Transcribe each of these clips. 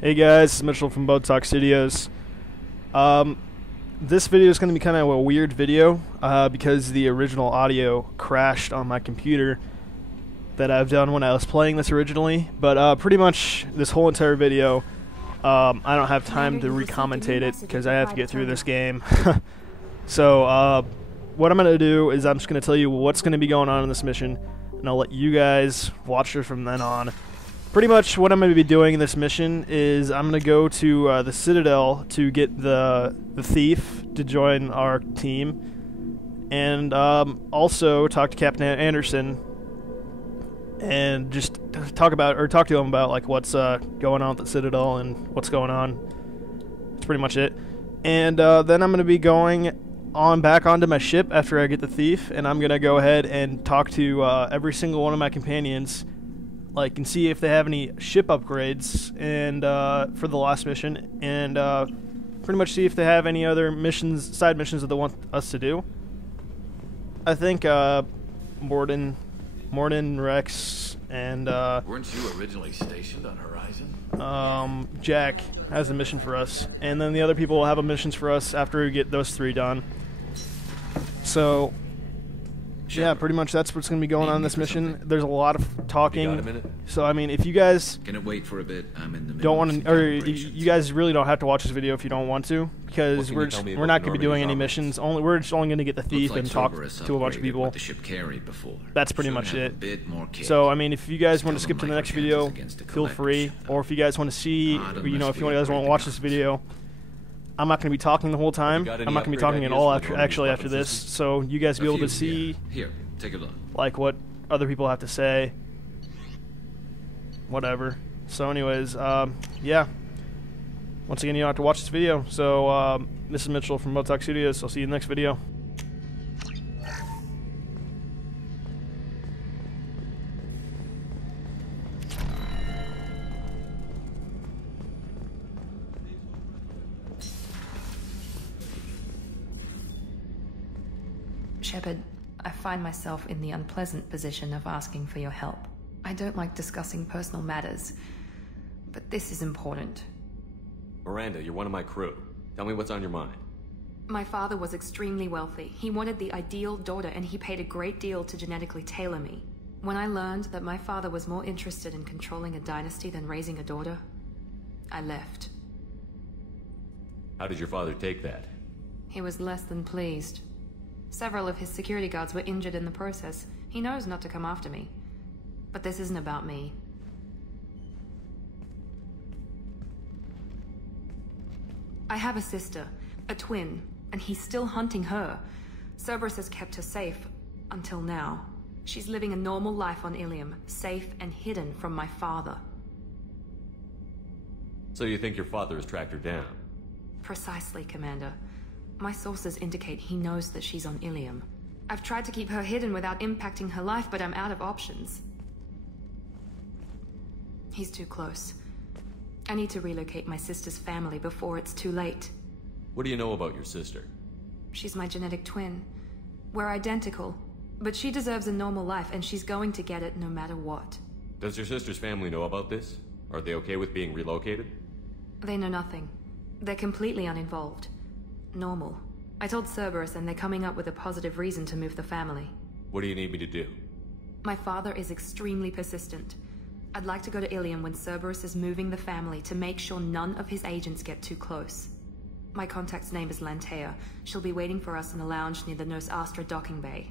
Hey guys, it's Mitchell from Bug Talk Studios. This video is going to be kind of a weird video because the original audio crashed on my computer that I've done when I was playing this originally. But pretty much this whole entire video, I don't have time to re-commentate it because I have to get through this game. So what I'm going to do is I'm just going to tell you what's going to be going on in this mission, and I'll let you guys watch it from then on. Pretty much what I'm going to be doing in this mission is I'm going to go to the Citadel to get the thief to join our team, and also talk to Captain Anderson and just talk to him about like what's going on with the Citadel and what's going on. That's pretty much it. And then I'm going to be going back onto my ship after I get the thief, and I'm going to go ahead and talk to every single one of my companions, like, and see if they have any ship upgrades and for the last mission, and pretty much see if they have any other missions, side missions that they want us to do. I think Morden, Rex, and weren't you originally stationed on Horizon? Jack has a mission for us, and then the other people will have missions for us after we get those three done. So yeah, pretty much that's what's going to be going on in this mission. There's a lot of talking. You got a minute? So I mean, if you guys Can it wait for a bit? I'm in the middle don't of want some to, or calibrations. you guys really don't have to watch this video if you don't want to, because we're not going to be doing any missions. We're just only going to get the thief and talk to a bunch of people. What the ship carried before. That's pretty Should much have a it. bit more kick. So I mean, if you guys want to Still skip to the the next micro video, chances against the feel free. collectorship, Or if you guys want to see, Not or, unless if you we guys want to upgrade watch the this video, I'm not going to be talking the whole time. got any I'm not going to be upgrade talking at ideas all for the actually Normandy's after weapon this, system? so you guys A will be able few, to see yeah. Here, take a look. like what other people have to say, whatever. So anyways, yeah, once again, you don't have to watch this video. So this is Mitchell from Bug Talk Studios. I'll see you in the next video. Shepard, I find myself in the unpleasant position of asking for your help. I don't like discussing personal matters, but this is important. Miranda, you're one of my crew. Tell me what's on your mind. My father was extremely wealthy. He wanted the ideal daughter, and he paid a great deal to genetically tailor me. When I learned that my father was more interested in controlling a dynasty than raising a daughter, I left. How did your father take that? He was less than pleased. Several of his security guards were injured in the process. He knows not to come after me. But this isn't about me. I have a sister, a twin, and he's still hunting her. Cerberus has kept her safe, until now. She's living a normal life on Ilium, safe and hidden from my father. So you think your father has tracked her down? Precisely, Commander. My sources indicate he knows that she's on Ilium. I've tried to keep her hidden without impacting her life, but I'm out of options. He's too close. I need to relocate my sister's family before it's too late. What do you know about your sister? She's my genetic twin. We're identical, but she deserves a normal life, and she's going to get it no matter what. Does your sister's family know about this? Are they okay with being relocated? They know nothing. They're completely uninvolved. Normal. I told Cerberus, and they're coming up with a positive reason to move the family. What do you need me to do? My father is extremely persistent. I'd like to go to Ilium when Cerberus is moving the family to make sure none of his agents get too close. My contact's name is Lantea. She'll be waiting for us in a lounge near the Nos Astra docking bay.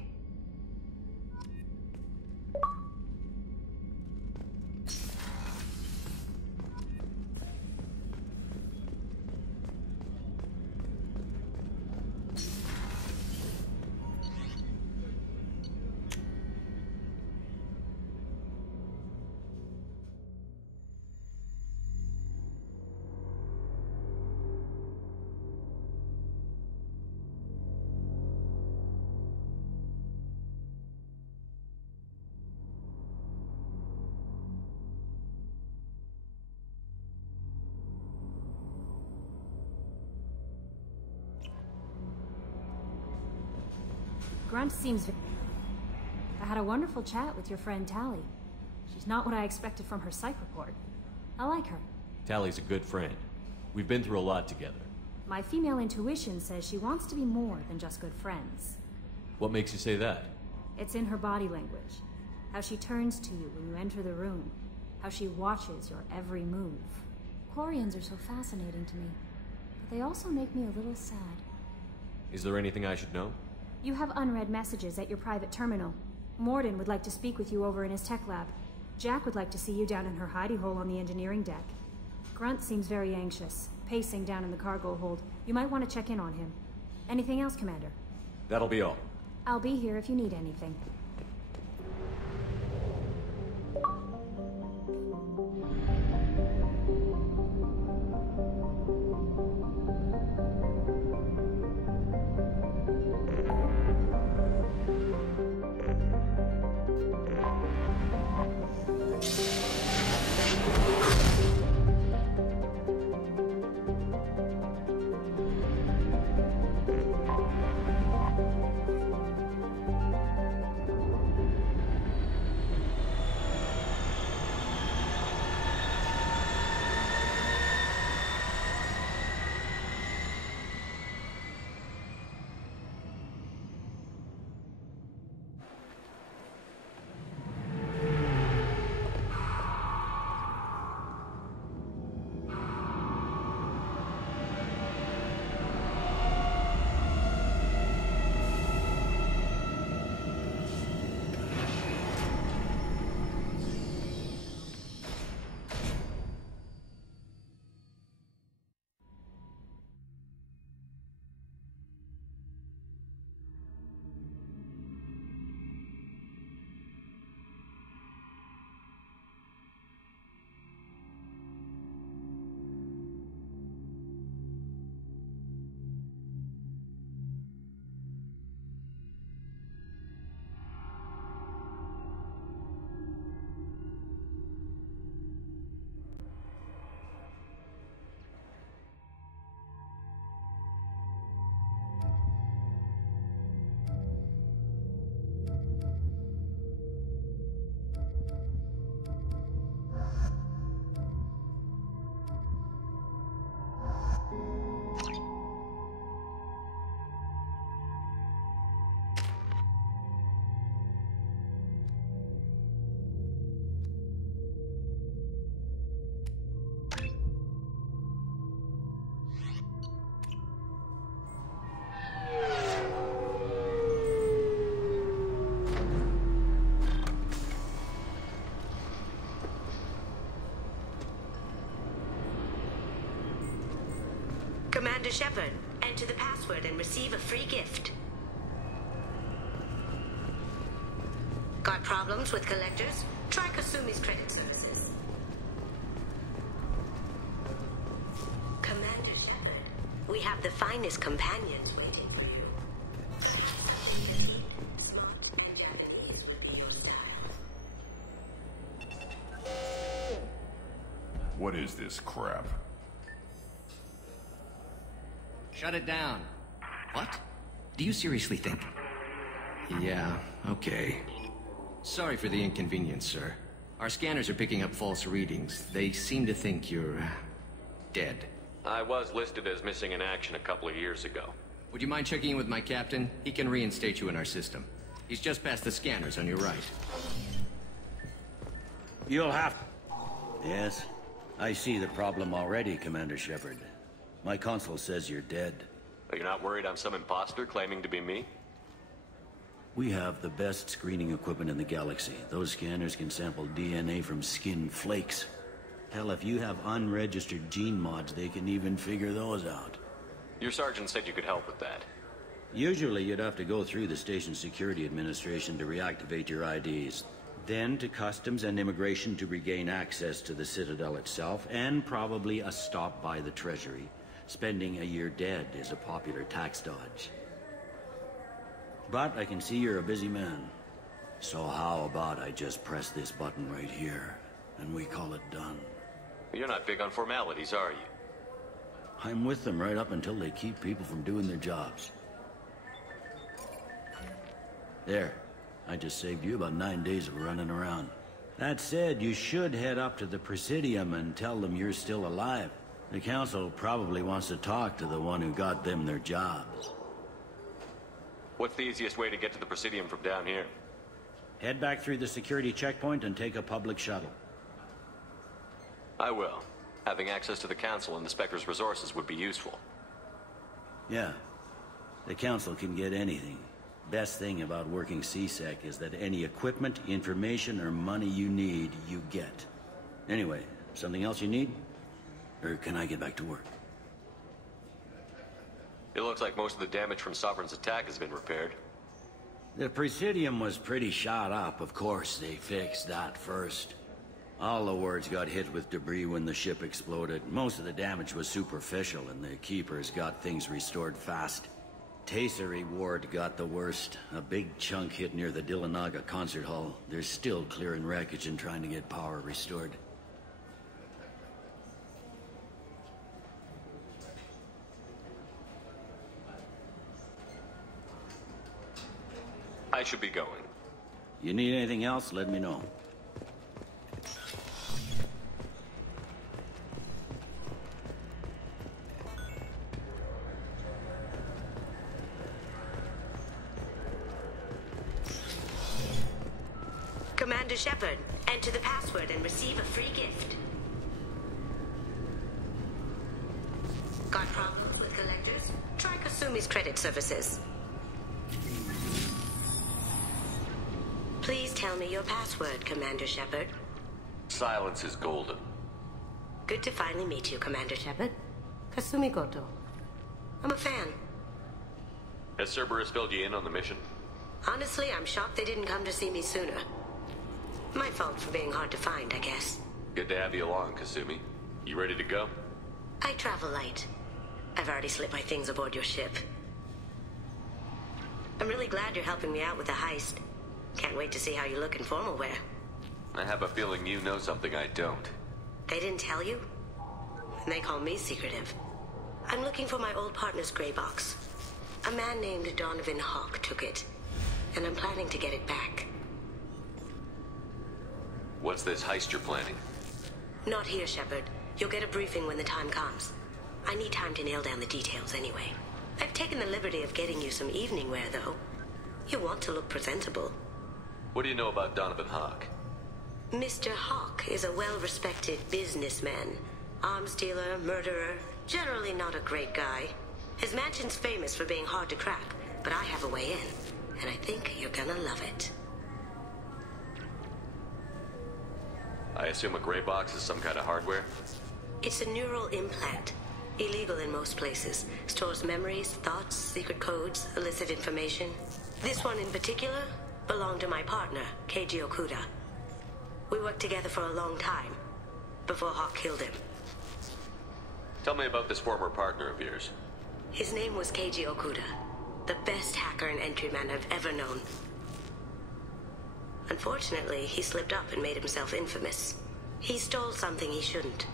Grunt seems... I had a wonderful chat with your friend Tally. She's not what I expected from her psych report. I like her. Tally's a good friend. We've been through a lot together. My female intuition says she wants to be more than just good friends. What makes you say that? It's in her body language. How she turns to you when you enter the room. How she watches your every move. Quarians are so fascinating to me, but they also make me a little sad. Is there anything I should know? You have unread messages at your private terminal. Morden would like to speak with you over in his tech lab. Jack would like to see you down in her hidey hole on the engineering deck. Grunt seems very anxious, pacing down in the cargo hold. You might want to check in on him. Anything else, Commander? That'll be all. I'll be here if you need anything. Commander Shepard, enter the password and receive a free gift. Got problems with collectors? Try Kasumi's credit services. Commander Shepard, we have the finest companions waiting for you. Smart and Japanese would be your style. What is this crap? Shut it down. What? Do you seriously think? Yeah, okay. Sorry for the inconvenience, sir. Our scanners are picking up false readings. They seem to think you're... dead. I was listed as missing in action a couple of years ago. Would you mind checking in with my captain? He can reinstate you in our system. He's just past the scanners on your right. You'll have... Yes, I see the problem already, Commander Shepard. My console says you're dead. You're not worried I'm some imposter claiming to be me? We have the best screening equipment in the galaxy. Those scanners can sample DNA from skin flakes. Hell, if you have unregistered gene mods, they can even figure those out. Your sergeant said you could help with that. Usually you'd have to go through the station security administration to reactivate your IDs. Then to customs and immigration to regain access to the Citadel itself, and probably a stop by the Treasury. Spending a year dead is a popular tax dodge. But I can see you're a busy man. So how about I just press this button right here, and we call it done? You're not big on formalities, are you? I'm with them right up until they keep people from doing their jobs. There. I just saved you about 9 days of running around. That said, you should head up to the Presidium and tell them you're still alive. The Council probably wants to talk to the one who got them their jobs. What's the easiest way to get to the Presidium from down here? Head back through the security checkpoint and take a public shuttle. I will. Having access to the Council and the Spectre's resources would be useful. Yeah. The Council can get anything. Best thing about working CSEC is that any equipment, information, or money you need, you get. Anyway, something else you need? Or can I get back to work? It looks like most of the damage from Sovereign's attack has been repaired. The Presidium was pretty shot up. Of course, they fixed that first. All the wards got hit with debris when the ship exploded. Most of the damage was superficial, and the Keepers got things restored fast. Tasery Ward got the worst. A big chunk hit near the Dillanaga concert hall. They're still clearing wreckage and trying to get power restored. I should be going. You need anything else, let me know. Commander Shepard, enter the password and receive a free gift. Got problems with collectors? Try Kasumi's credit services. Please tell me your password, Commander Shepard. Silence is golden. Good to finally meet you, Commander Shepard. Kasumi Goto. I'm a fan. Has Cerberus filled you in on the mission? Honestly, I'm shocked they didn't come to see me sooner. My fault for being hard to find, I guess. Good to have you along, Kasumi. You ready to go? I travel light. I've already slipped my things aboard your ship. I'm really glad you're helping me out with the heist. Can't wait to see how you look in formal wear. I have a feeling you know something I don't. They didn't tell you? And they call me secretive. I'm looking for my old partner's gray box. A man named Donovan Hawk took it, and I'm planning to get it back. What's this heist you're planning? Not here, Shepard. You'll get a briefing when the time comes. I need time to nail down the details anyway. I've taken the liberty of getting you some evening wear, though. You want to look presentable. What do you know about Donovan Hawk? Mr. Hawk is a well-respected businessman. Arms dealer, murderer, generally not a great guy. His mansion's famous for being hard to crack, but I have a way in, and I think you're gonna love it. I assume a gray box is some kind of hardware? It's a neural implant. Illegal in most places. Stores memories, thoughts, secret codes, illicit information. This one in particular belonged to my partner, Keiji Okuda. We worked together for a long time, before Hawk killed him. Tell me about this former partner of yours. His name was Keiji Okuda, the best hacker and entryman I've ever known. Unfortunately, he slipped up and made himself infamous. He stole something he shouldn't.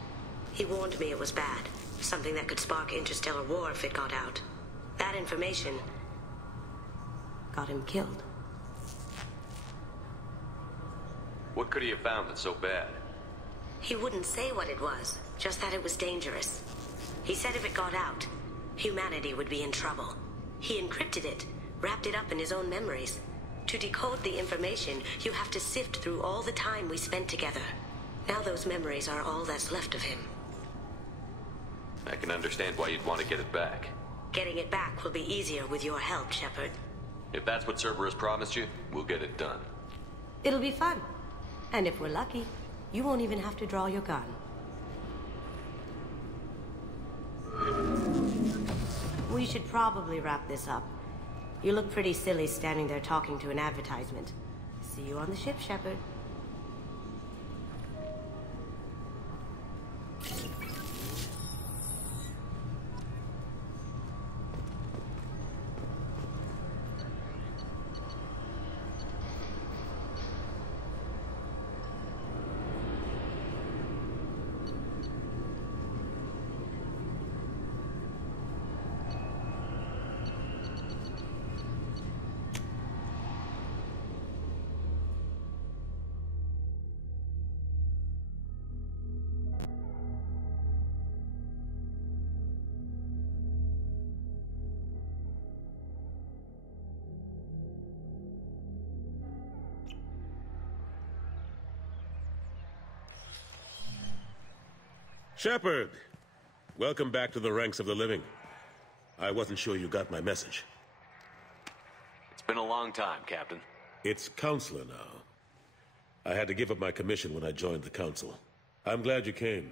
He warned me it was bad, something that could spark interstellar war if it got out. That information got him killed. What could he have found that's so bad? He wouldn't say what it was, just that it was dangerous. He said if it got out, humanity would be in trouble. He encrypted it, wrapped it up in his own memories. To decode the information, you have to sift through all the time we spent together. Now those memories are all that's left of him. I can understand why you'd want to get it back. Getting it back will be easier with your help, Shepard. If that's what Cerberus promised you, we'll get it done. It'll be fun. And if we're lucky, you won't even have to draw your gun. We should probably wrap this up. You look pretty silly standing there talking to an advertisement. See you on the ship, Shepard. Shepard! Welcome back to the ranks of the living. I wasn't sure you got my message. It's been a long time, Captain. It's Counselor now. I had to give up my commission when I joined the Council. I'm glad you came.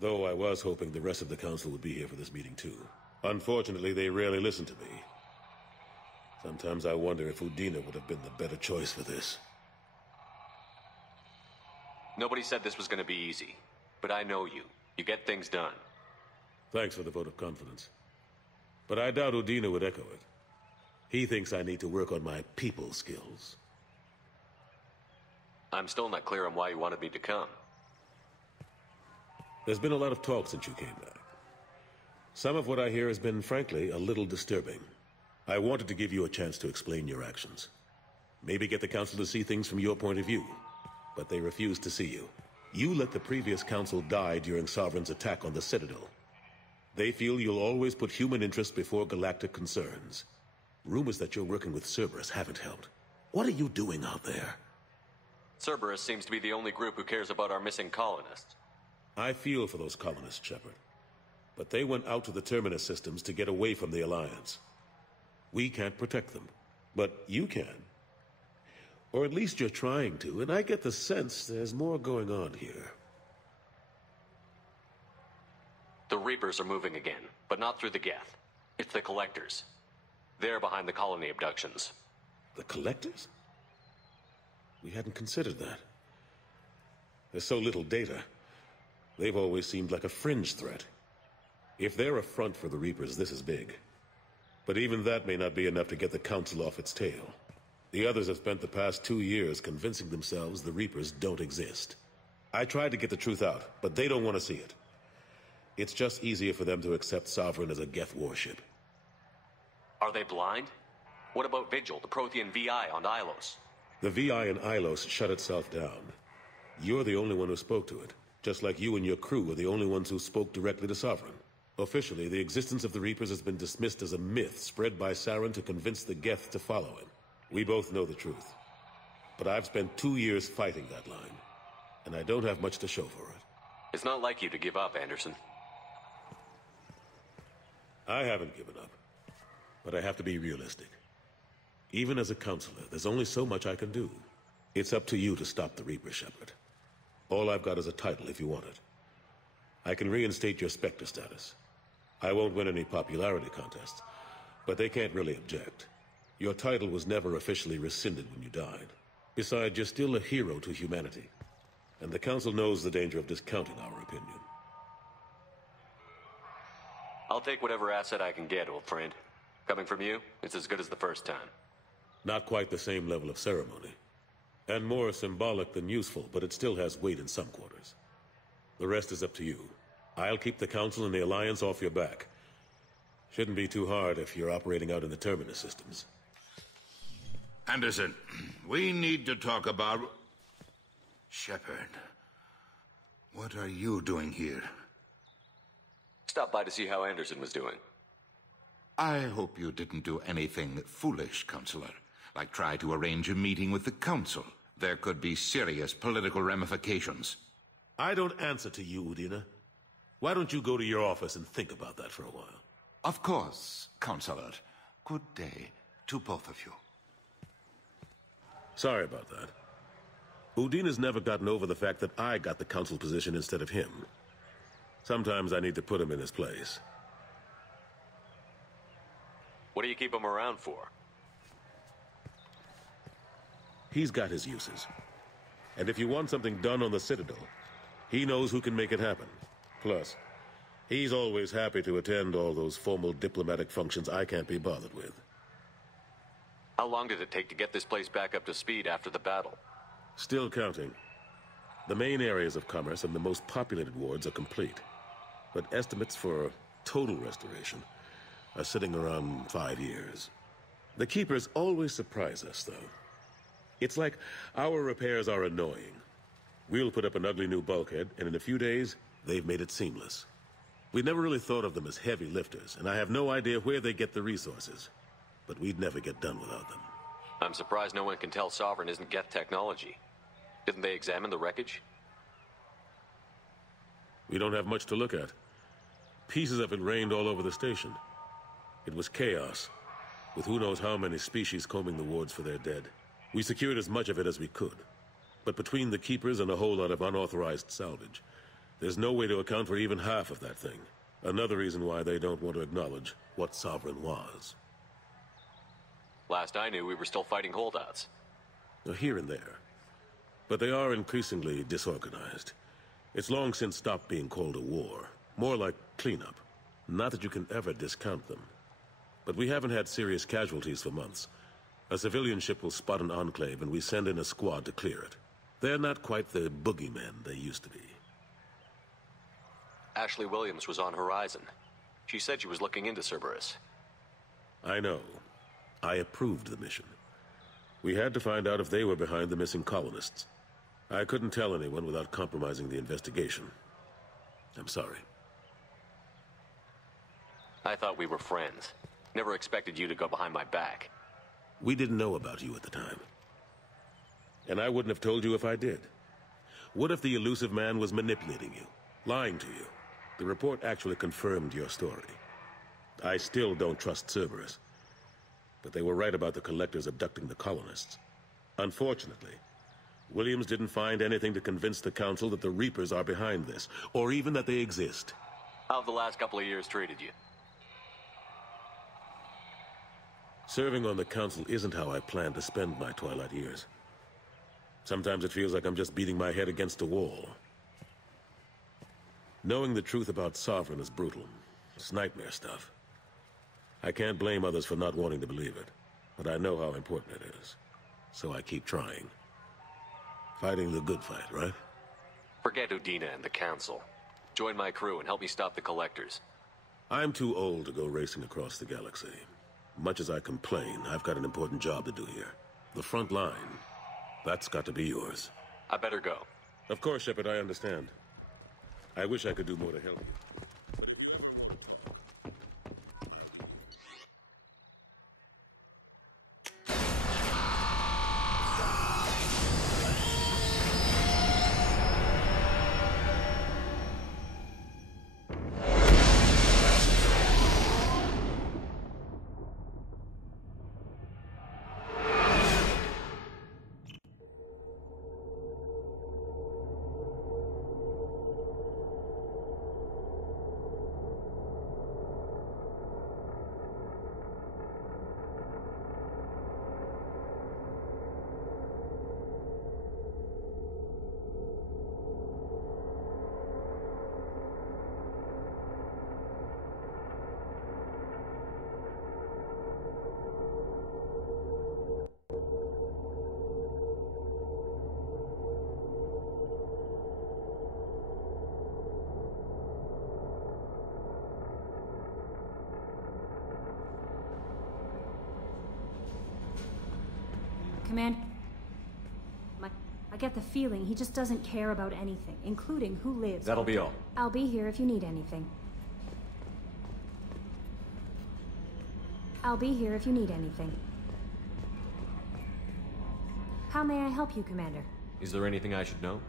Though I was hoping the rest of the Council would be here for this meeting too. Unfortunately, they rarely listen to me. Sometimes I wonder if Udina would have been the better choice for this. Nobody said this was going to be easy. But I know you. You get things done. Thanks for the vote of confidence. But I doubt Udina would echo it. He thinks I need to work on my people skills. I'm still not clear on why you wanted me to come. There's been a lot of talk since you came back. Some of what I hear has been, frankly, a little disturbing. I wanted to give you a chance to explain your actions. Maybe get the Council to see things from your point of view. But they refused to see you. You let the previous Council die during Sovereign's attack on the Citadel. They feel you'll always put human interests before galactic concerns. Rumors that you're working with Cerberus haven't helped. What are you doing out there? Cerberus seems to be the only group who cares about our missing colonists. I feel for those colonists, Shepard. But they went out to the Terminus systems to get away from the Alliance. We can't protect them, but you can. Or at least you're trying to, and I get the sense there's more going on here. The Reapers are moving again, but not through the Geth. It's the Collectors. They're behind the colony abductions. The Collectors? We hadn't considered that. There's so little data. They've always seemed like a fringe threat. If they're a front for the Reapers, this is big. But even that may not be enough to get the Council off its tail. The others have spent the past 2 years convincing themselves the Reapers don't exist. I tried to get the truth out, but they don't want to see it. It's just easier for them to accept Sovereign as a Geth warship. Are they blind? What about Vigil, the Prothean VI on Ilos? The VI in Ilos shut itself down. You're the only one who spoke to it, just like you and your crew are the only ones who spoke directly to Sovereign. Officially, the existence of the Reapers has been dismissed as a myth spread by Saren to convince the Geth to follow him. We both know the truth. But I've spent 2 years fighting that line, and I don't have much to show for it. It's not like you to give up, Anderson. I haven't given up, but I have to be realistic. Even as a counselor, there's only so much I can do. It's up to you to stop the Reaper, Shepard. All I've got is a title if you want it. I can reinstate your Spectre status. I won't win any popularity contests, but they can't really object. Your title was never officially rescinded when you died. Besides, you're still a hero to humanity. And the Council knows the danger of discounting our opinion. I'll take whatever asset I can get, old friend. Coming from you, it's as good as the first time. Not quite the same level of ceremony. And more symbolic than useful, but it still has weight in some quarters. The rest is up to you. I'll keep the Council and the Alliance off your back. Shouldn't be too hard if you're operating out in the Terminus systems. Anderson, we need to talk about... Shepard, what are you doing here? Stopped by to see how Anderson was doing. I hope you didn't do anything foolish, Counselor. Like try to arrange a meeting with the Council. There could be serious political ramifications. I don't answer to you, Udina. Why don't you go to your office and think about that for a while? Of course, Counselor. Good day to both of you. Sorry about that. Udina's never gotten over the fact that I got the Council position instead of him. Sometimes I need to put him in his place. What do you keep him around for? He's got his uses. And if you want something done on the Citadel, he knows who can make it happen. Plus, he's always happy to attend all those formal diplomatic functions I can't be bothered with. How long did it take to get this place back up to speed after the battle? Still counting. The main areas of commerce and the most populated wards are complete. But estimates for total restoration are sitting around 5 years. The Keepers always surprise us, though. It's like our repairs are annoying. We'll put up an ugly new bulkhead, and in a few days, they've made it seamless. We never really thought of them as heavy lifters, and I have no idea where they get the resources. But we'd never get done without them. I'm surprised no one can tell Sovereign isn't Geth technology. Didn't they examine the wreckage? We don't have much to look at. Pieces of it rained all over the station. It was chaos, with who knows how many species combing the wards for their dead. We secured as much of it as we could. But between the keepers and a whole lot of unauthorized salvage, there's no way to account for even half of that thing. Another reason why they don't want to acknowledge what Sovereign was. Last I knew, we were still fighting holdouts. Here and there. But they are increasingly disorganized. It's long since stopped being called a war. More like cleanup. Not that you can ever discount them. But we haven't had serious casualties for months. A civilian ship will spot an enclave and we send in a squad to clear it. They're not quite the boogeymen they used to be. Ashley Williams was on Horizon. She said she was looking into Cerberus. I know. I approved the mission. We had to find out if they were behind the missing colonists. I couldn't tell anyone without compromising the investigation. I'm sorry. I thought we were friends. Never expected you to go behind my back. We didn't know about you at the time. And I wouldn't have told you if I did. What if the elusive man was manipulating you, lying to you? The report actually confirmed your story. I still don't trust Cerberus. But they were right about the collectors abducting the colonists. Unfortunately, Williams didn't find anything to convince the Council that the Reapers are behind this, or even that they exist. How have the last couple of years treated you? Serving on the Council isn't how I plan to spend my twilight years. Sometimes it feels like I'm just beating my head against a wall. Knowing the truth about Sovereign is brutal. It's nightmare stuff. I can't blame others for not wanting to believe it, but I know how important it is. So I keep trying. Fighting the good fight, right? Forget Udina and the Council. Join my crew and help me stop the Collectors. I'm too old to go racing across the galaxy. Much as I complain, I've got an important job to do here. The front line. That's got to be yours. I better go. Of course, Shepard, I understand. I wish I could do more to help you. Command, I get the feeling he just doesn't care about anything, including who lives. That'll be all. I'll be here if you need anything. I'll be here if you need anything. How may I help you, Commander? Is there anything I should know?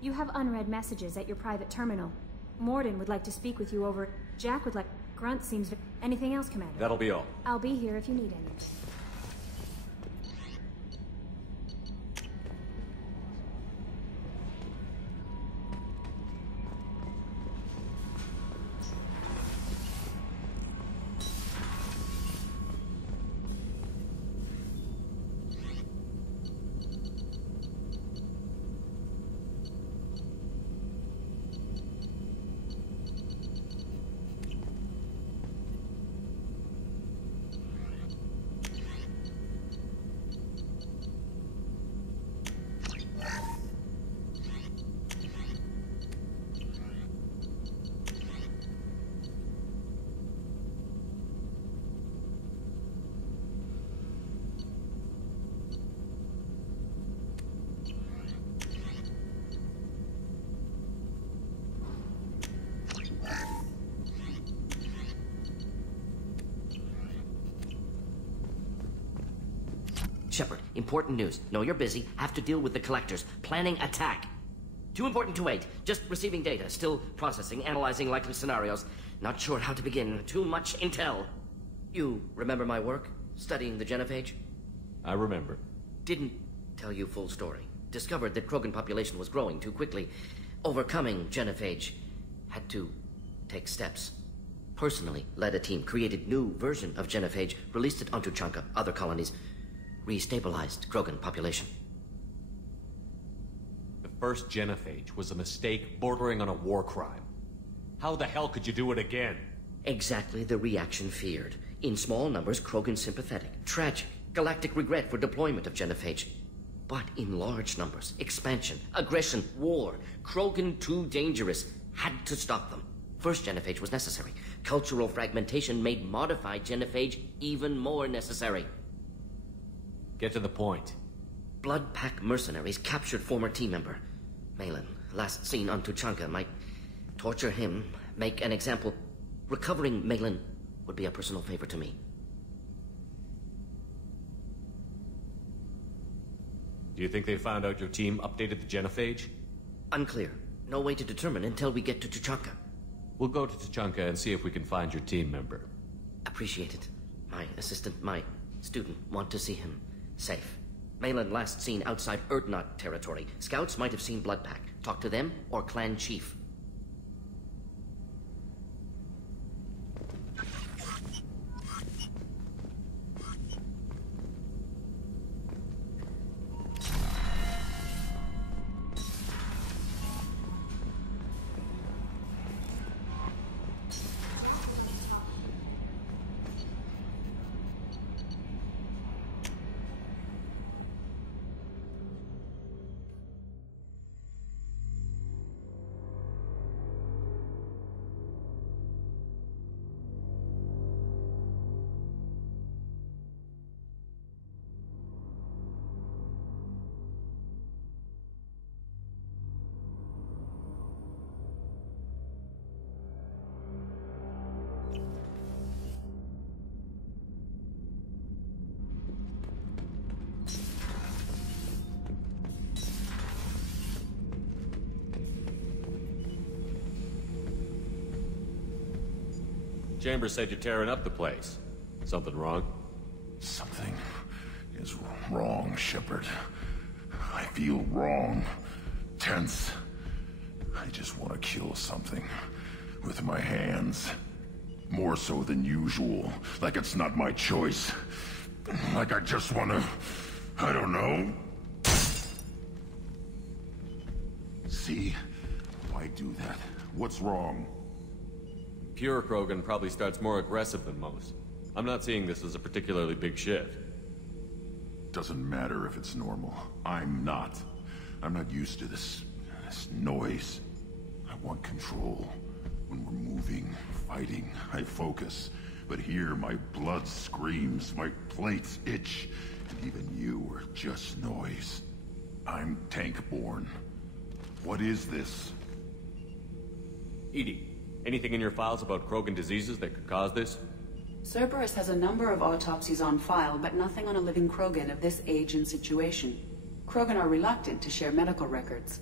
You have unread messages at your private terminal. Morden would like to speak with you over... Jack would like... Grunt seems... Anything else, Commander? That'll be all. I'll be here if you need anything. Shepard, important news. Know you're busy. Have to deal with the Collectors. Planning attack. Too important to wait. Just receiving data. Still processing, analyzing likely scenarios. Not sure how to begin. Too much intel. You remember my work? Studying the genophage? I remember. Didn't tell you full story. Discovered that Krogan population was growing too quickly. Overcoming genophage. Had to take steps. Personally led a team, created new version of genophage, released it onto Chunka, other colonies. Restabilized Krogan population. The first genophage was a mistake bordering on a war crime. How the hell could you do it again? Exactly the reaction feared. In small numbers, Krogan sympathetic. Tragic. Galactic regret for deployment of genophage. But in large numbers, expansion, aggression, war. Krogan too dangerous. Had to stop them. First genophage was necessary. Cultural fragmentation made modified genophage even more necessary. Get to the point. Blood Pack mercenaries captured former team member. Malin, last seen on Tuchanka, might torture him, make an example. Recovering Malin would be a personal favor to me. Do you think they found out your team updated the genophage? Unclear. No way to determine until we get to Tuchanka. We'll go to Tuchanka and see if we can find your team member. Appreciate it. My assistant, my student, want to see him safe. Malin last seen outside Erdnot territory. Scouts might have seen Blood Pack. Talk to them or clan chief. Chambers said you're tearing up the place. Something wrong? Something is wrong, Shepard. I feel wrong. Tense. I just want to kill something. With my hands. More so than usual. Like it's not my choice. Like I just want to... I don't know. See? Why do that? What's wrong? Pure Krogan probably starts more aggressive than most. I'm not seeing this as a particularly big shift. Doesn't matter if it's normal. I'm not. I'm not used to this noise. I want control. When we're moving, fighting, I focus. But here, my blood screams, my plates itch, and even you are just noise. I'm tank-born. What is this? EDI, anything in your files about Krogan diseases that could cause this? Cerberus has a number of autopsies on file, but nothing on a living Krogan of this age and situation. Krogan are reluctant to share medical records.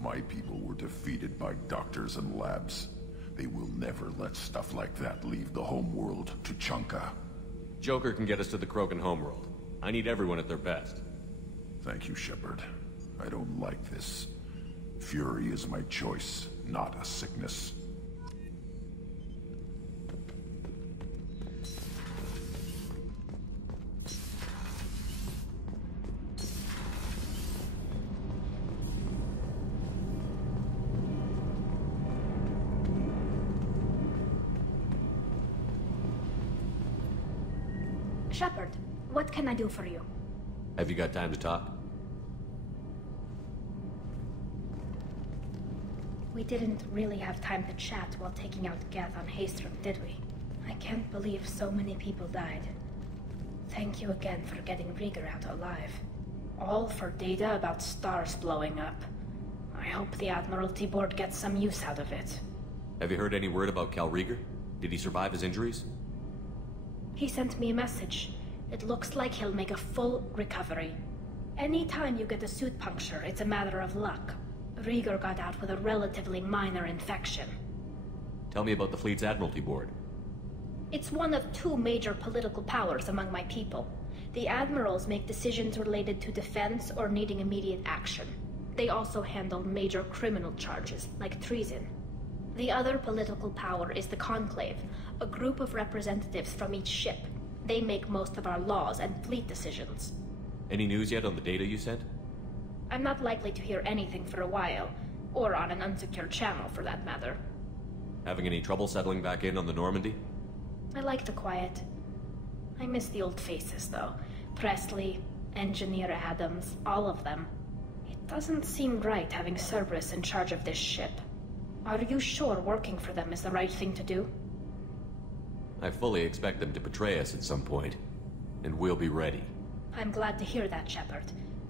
My people were defeated by doctors and labs. They will never let stuff like that leave the homeworld to Tuchanka. Joker can get us to the Krogan homeworld. I need everyone at their best. Thank you, Shepard. I don't like this. Fury is my choice, not a sickness. Shepard, what can I do for you? Have you got time to talk? We didn't really have time to chat while taking out Geth on Haystrom, did we? I can't believe so many people died. Thank you again for getting Rieger out alive. All for data about stars blowing up. I hope the Admiralty Board gets some use out of it. Have you heard any word about Cal Rieger? Did he survive his injuries? He sent me a message. It looks like he'll make a full recovery. Anytime you get a suit puncture, it's a matter of luck. Rieger got out with a relatively minor infection. Tell me about the fleet's Admiralty Board. It's one of two major political powers among my people. The admirals make decisions related to defense or needing immediate action. They also handle major criminal charges, like treason. The other political power is the Conclave, a group of representatives from each ship. They make most of our laws and fleet decisions. Any news yet on the data you sent? I'm not likely to hear anything for a while, or on an unsecured channel for that matter. Having any trouble settling back in on the Normandy? I like the quiet. I miss the old faces, though. Presley, Engineer Adams, all of them. It doesn't seem right having Cerberus in charge of this ship. Are you sure working for them is the right thing to do? I fully expect them to betray us at some point, and we'll be ready. I'm glad to hear that, Shepard.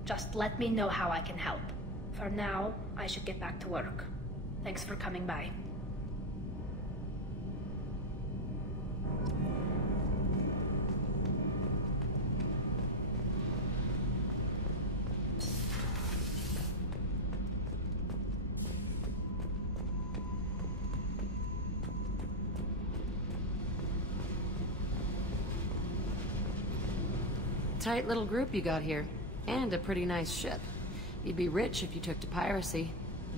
Just let me know how I can help. For now, I should get back to work. Thanks for coming by. Tight little group you got here. And a pretty nice ship. You'd be rich if you took to piracy.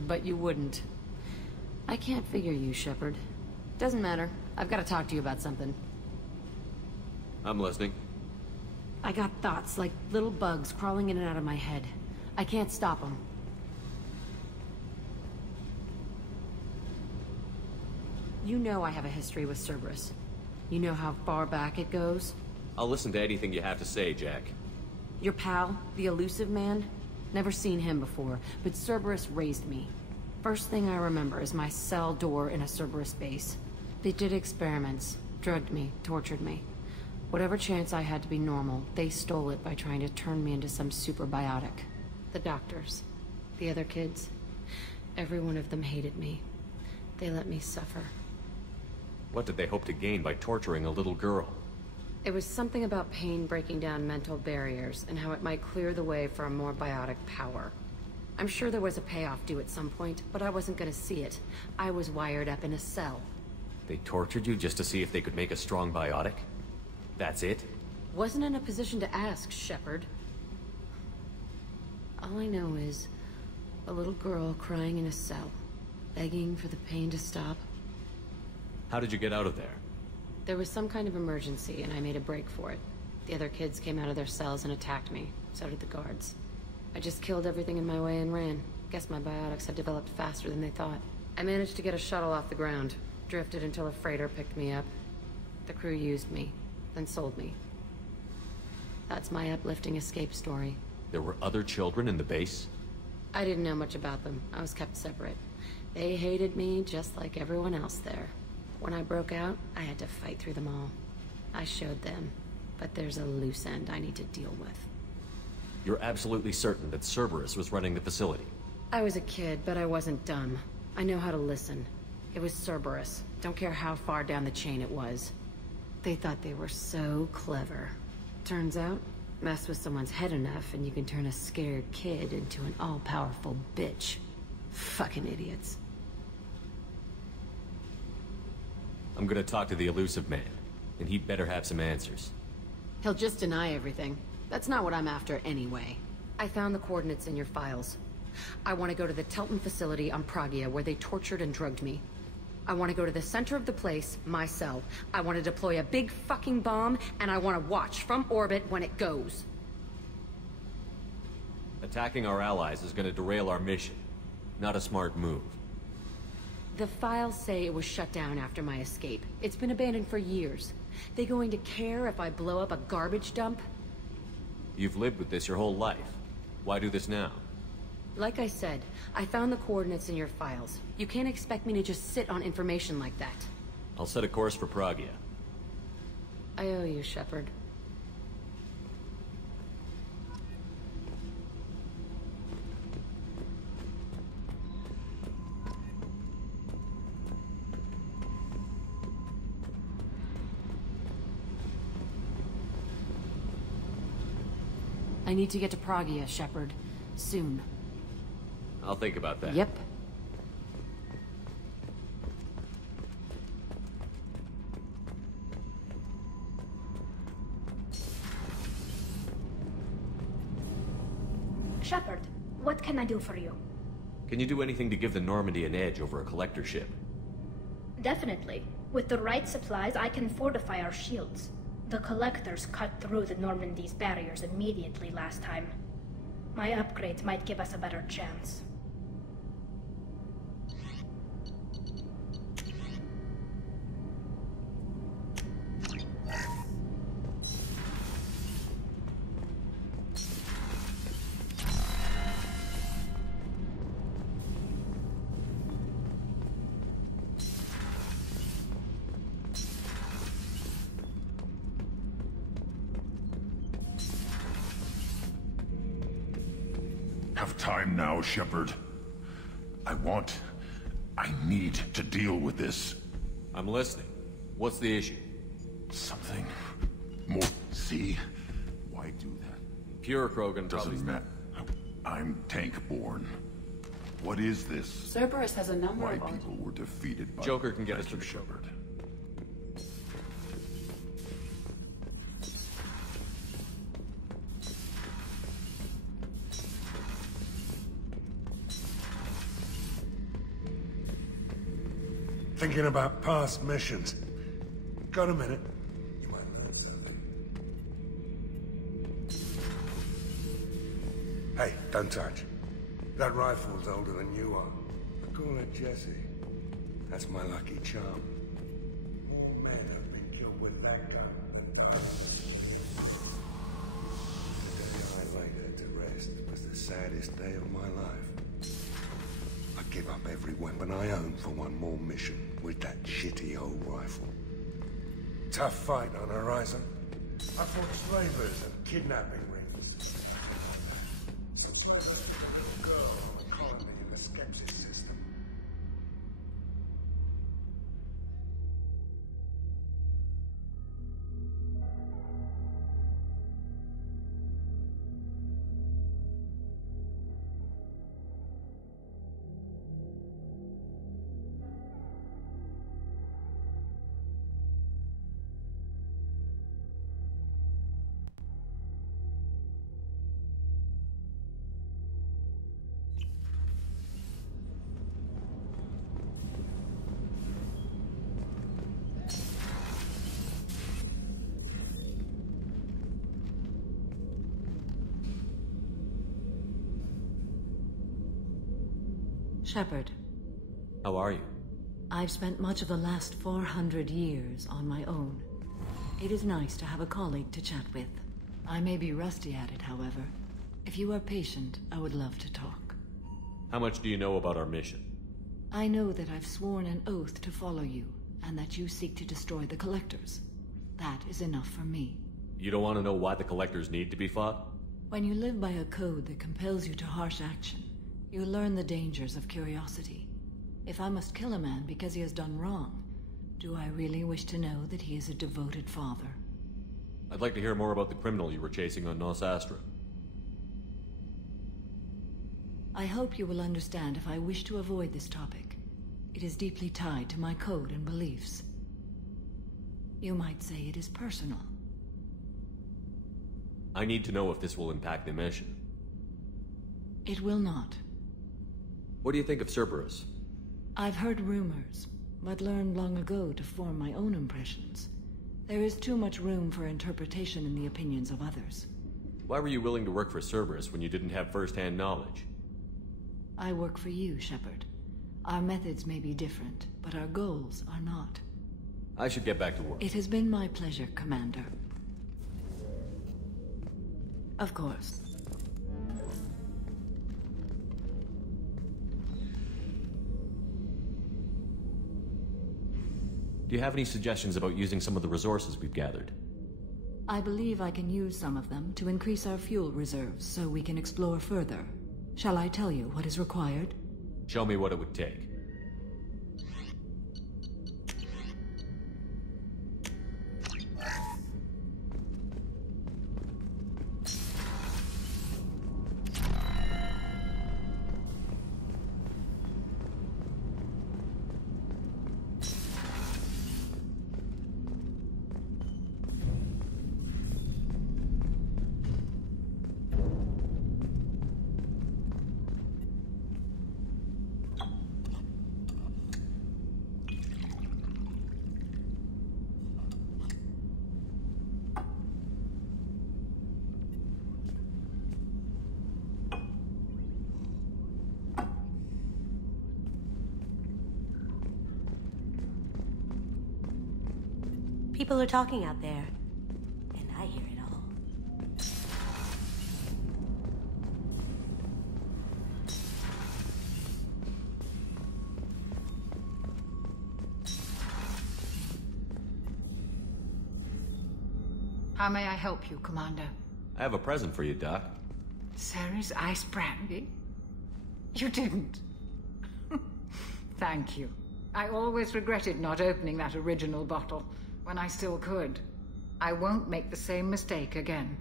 But you wouldn't. I can't figure you, Shepard. Doesn't matter. I've got to talk to you about something. I'm listening. I got thoughts like little bugs crawling in and out of my head. I can't stop them. You know I have a history with Cerberus. You know how far back it goes? I'll listen to anything you have to say, Jack. Your pal, the elusive man? Never seen him before, but Cerberus raised me. First thing I remember is my cell door in a Cerberus base. They did experiments, drugged me, tortured me. Whatever chance I had to be normal, they stole it by trying to turn me into some super biotic. The doctors, the other kids, every one of them hated me. They let me suffer. What did they hope to gain by torturing a little girl? It was something about pain breaking down mental barriers and how it might clear the way for a more biotic power. I'm sure there was a payoff due at some point, but I wasn't gonna see it. I was wired up in a cell. They tortured you just to see if they could make a strong biotic? That's it? Wasn't in a position to ask, Shepard. All I know is a little girl crying in a cell, begging for the pain to stop. How did you get out of there? There was some kind of emergency, and I made a break for it. The other kids came out of their cells and attacked me. So did the guards. I just killed everything in my way and ran. Guess my biotics had developed faster than they thought. I managed to get a shuttle off the ground. Drifted until a freighter picked me up. The crew used me, then sold me. That's my uplifting escape story. There were other children in the base? I didn't know much about them. I was kept separate. They hated me just like everyone else there. When I broke out, I had to fight through them all. I showed them, but there's a loose end I need to deal with. You're absolutely certain that Cerberus was running the facility? I was a kid, but I wasn't dumb. I know how to listen. It was Cerberus. Don't care how far down the chain it was. They thought they were so clever. Turns out, mess with someone's head enough and you can turn a scared kid into an all-powerful bitch. Fucking idiots. I'm gonna talk to the elusive man, and he'd better have some answers. He'll just deny everything. That's not what I'm after anyway. I found the coordinates in your files. I want to go to the Telton facility on Pragia where they tortured and drugged me. I want to go to the center of the place, my cell. I want to deploy a big fucking bomb, and I want to watch from orbit when it goes. Attacking our allies is gonna derail our mission. Not a smart move. The files say it was shut down after my escape. It's been abandoned for years. They going to care if I blow up a garbage dump? You've lived with this your whole life. Why do this now? Like I said, I found the coordinates in your files. You can't expect me to just sit on information like that. I'll set a course for Pragia. I owe you, Shepard. I need to get to Pragia, Shepard. Soon. I'll think about that. Yep. Shepard, what can I do for you? Can you do anything to give the Normandy an edge over a collector ship? Definitely. With the right supplies, I can fortify our shields. The Collectors cut through the Normandy's barriers immediately last time. My upgrades might give us a better chance. Have time now, Shepard. I need to deal with this. I'm listening. What's the issue? Something more. See? Why do that? Pure Krogan Doesn't matter. I'm tank-born. What is this? Cerberus has a number Why of... people were defeated by... Joker can get us Thank to you, the Shepard. Thinking about past missions. Got a minute? You might learn something. Hey, don't touch. That rifle's older than you are. I call it Jesse. That's my lucky charm. More men have been killed with that gun than done. The day I laid her to rest was the saddest day of my life. I give up every weapon I own for one more mission with that shitty old rifle. Tough fight on Horizon. I fought slavers and kidnapping rings. Some slavers took a little girl from a colony in the Skepsis system. Shepard, How are you? I've spent much of the last 400 years on my own. It is nice to have a colleague to chat with. I may be rusty at it, however. If you are patient, I would love to talk. How much do you know about our mission? I know that I've sworn an oath to follow you, and that you seek to destroy the Collectors. That is enough for me. You don't want to know why the Collectors need to be fought? When you live by a code that compels you to harsh action, you learn the dangers of curiosity. If I must kill a man because he has done wrong, do I really wish to know that he is a devoted father? I'd like to hear more about the criminal you were chasing on Nos Astra. I hope you will understand if I wish to avoid this topic. It is deeply tied to my code and beliefs. You might say it is personal. I need to know if this will impact the mission. It will not. What do you think of Cerberus? I've heard rumors, but learned long ago to form my own impressions. There is too much room for interpretation in the opinions of others. Why were you willing to work for Cerberus when you didn't have first-hand knowledge? I work for you, Shepard. Our methods may be different, but our goals are not. I should get back to work. It has been my pleasure, Commander. Of course. Do you have any suggestions about using some of the resources we've gathered? I believe I can use some of them to increase our fuel reserves so we can explore further. Shall I tell you what is required? Show me what it would take. People are talking out there, and I hear it all. How may I help you, Commander? I have a present for you, Doc. Ceres ice brandy? You didn't. Thank you. I always regretted not opening that original bottle when I still could. I won't make the same mistake again.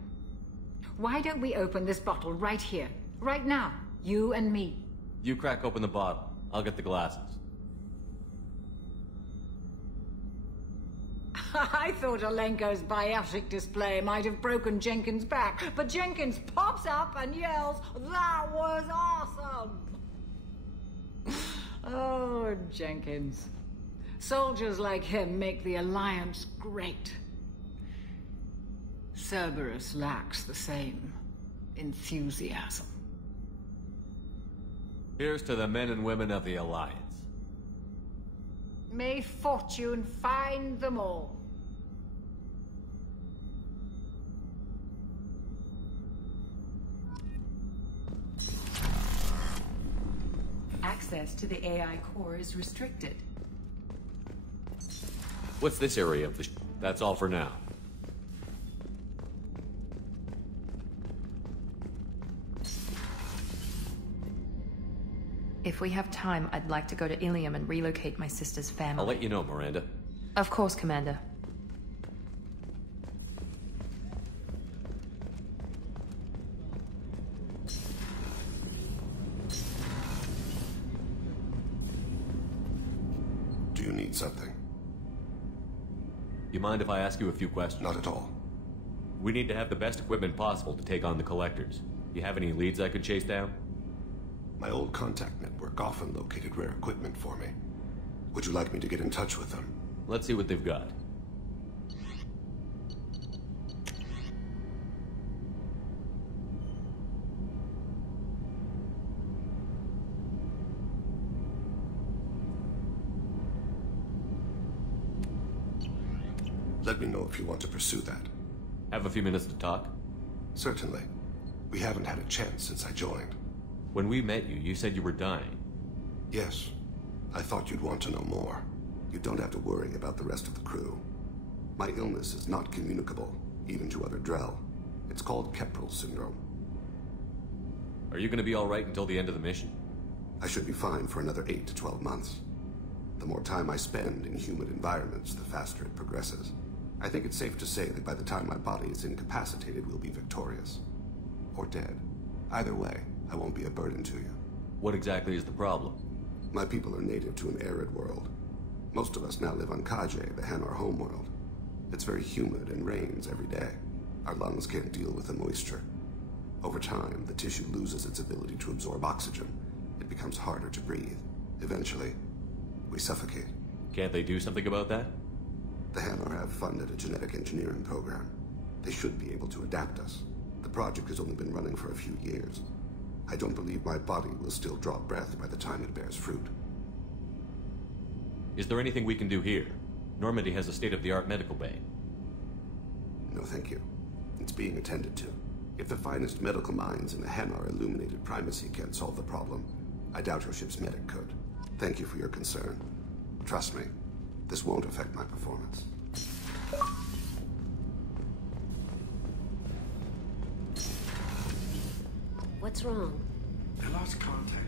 Why don't we open this bottle right here, right now, you and me? You crack open the bottle. I'll get the glasses. I thought Alenko's biotic display might have broken Jenkins' back, but Jenkins pops up and yells, "That was awesome!" Oh, Jenkins. Soldiers like him make the Alliance great. Cerberus lacks the same enthusiasm. Here's to the men and women of the Alliance. May fortune find them all. Access to the AI core is restricted. What's this area of the That's all for now. If we have time, I'd like to go to Ilium and relocate my sister's family. I'll let you know, Miranda. Of course, Commander. Do you need something? You mind if I ask you a few questions? Not at all. We need to have the best equipment possible to take on the Collectors. You have any leads I could chase down? My old contact network often located rare equipment for me. Would you like me to get in touch with them? Let's see what they've got. Let me know if you want to pursue that. Have a few minutes to talk? Certainly. We haven't had a chance since I joined. When we met you, you said you were dying. Yes. I thought you'd want to know more. You don't have to worry about the rest of the crew. My illness is not communicable, even to other Drell. It's called Keprel syndrome. Are you going to be alright until the end of the mission? I should be fine for another 8 to 12 months. The more time I spend in humid environments, the faster it progresses. I think it's safe to say that by the time my body is incapacitated, we'll be victorious. Or dead. Either way, I won't be a burden to you. What exactly is the problem? My people are native to an arid world. Most of us now live on Kaje, the Hanar homeworld. It's very humid and rains every day. Our lungs can't deal with the moisture. Over time, the tissue loses its ability to absorb oxygen. It becomes harder to breathe. Eventually, we suffocate. Can't they do something about that? The Hanar have funded a genetic engineering program. They should be able to adapt us. The project has only been running for a few years. I don't believe my body will still draw breath by the time it bears fruit. Is there anything we can do here? Normandy has a state-of-the-art medical bay. No, thank you. It's being attended to. If the finest medical minds in the Hanar illuminated primacy can't solve the problem, I doubt your ship's medic could. Thank you for your concern. Trust me, this won't affect my performance. What's wrong? I lost contact.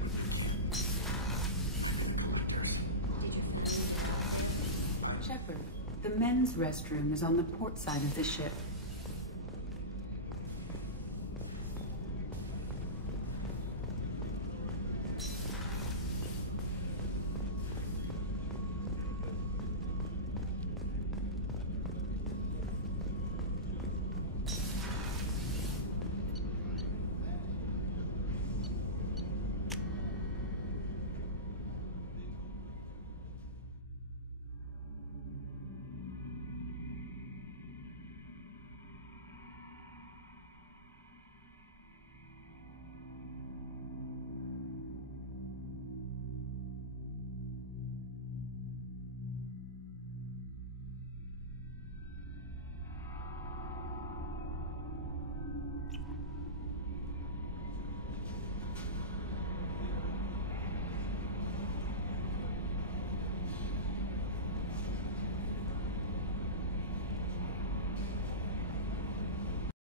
Shepard, the men's restroom is on the port side of the ship.